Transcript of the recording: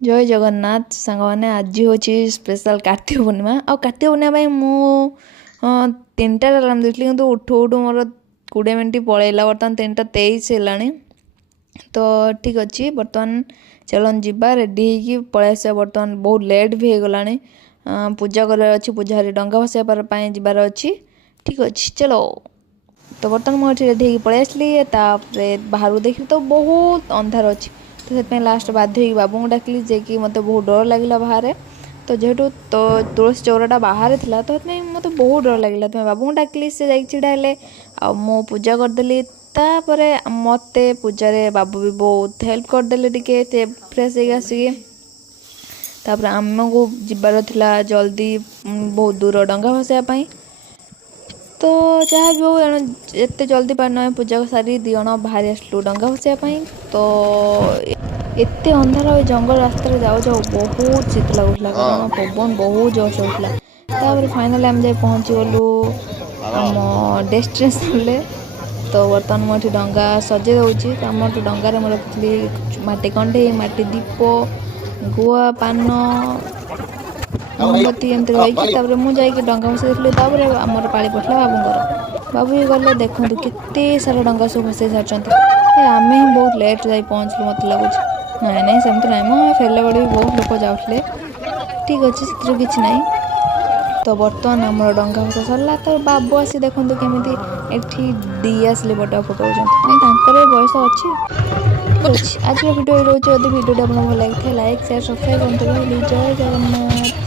जय जगन्नाथ सांग मैंने आज हूँ स्पेशल कार्तिक पूर्णिमा आ कार्तिक पूर्णिमा मु 3टा अलार्म देती कि उठू उठू मोर 20 मिनट पलैला बर्तमान 3टा 23 है। तो ठीक अच्छे बर्तमान चलन जीवा रेडी हो पलैस बर्तमान बहुत लेट भी हो गला पूजा कर पूजा डंगा भसाई जबार अच्छी ठीक अच्छे चलो। तो बर्तमान मुझे रेडी हो पलि आसली बाहर देखी तो बहुत अंधार अच्छी तो से लास्ट बाध्य बाबू को डाकिली जे कि मत बहुत डर लगे बाहर। तो जेहेतु तो तुलसी चौराटा बाहर था तो मत बहुत डर लगे तो बाबू को डाकिली से जा छिड़ा मु पूजा करदेली तापर मत पूजारे बाबू भी बहुत हेल्प करदे टे फ्रेश आसिक आमको जबार था जल्दी बहुत दूर डंगा भसाइवाई। तो जहाँ भी हो एत जल्दी पार ना पूजा सारी दिजण बाहरी आसलु डंगा भसाइवाई। तो एत अंधार जंगल रास्तार जाऊ जाऊ बहुत शीत लगुला कारण पवन बहुत जोश होता। तापर फाइनाली आम जाए पहुँची गलु आम डेस्टिनेशन। तो बर्तमान मुझे डंगा सजे दूसरी तो आम डंगार रखी माटी कंडे माटी दीप गुआ पान मोमबत्ती एमती रही मुझे डंगा भसा देखी आमर पाली पड़ता बाबूर बाबू ही गले देखूँ केते सारा डंगा सब भसई सारी आम ही बहुत लेट जा पहुँचलु मत लगुच नाई नाई सेमती ना मो फेरला बड़े भी बहुत लोग जाऊे ठीक अच्छे से किसी ना। तो बर्तमान आम डंगा भसा सरला तो बाबू आसी देखूँ केमी एठी दिया स्लीपटा फुटाऊँ बयस अच्छी आज भिडियो रोचे भिडियो आप भल लगी लाइक शेयर सब्सक्राइब करते जय जगन्नाथ।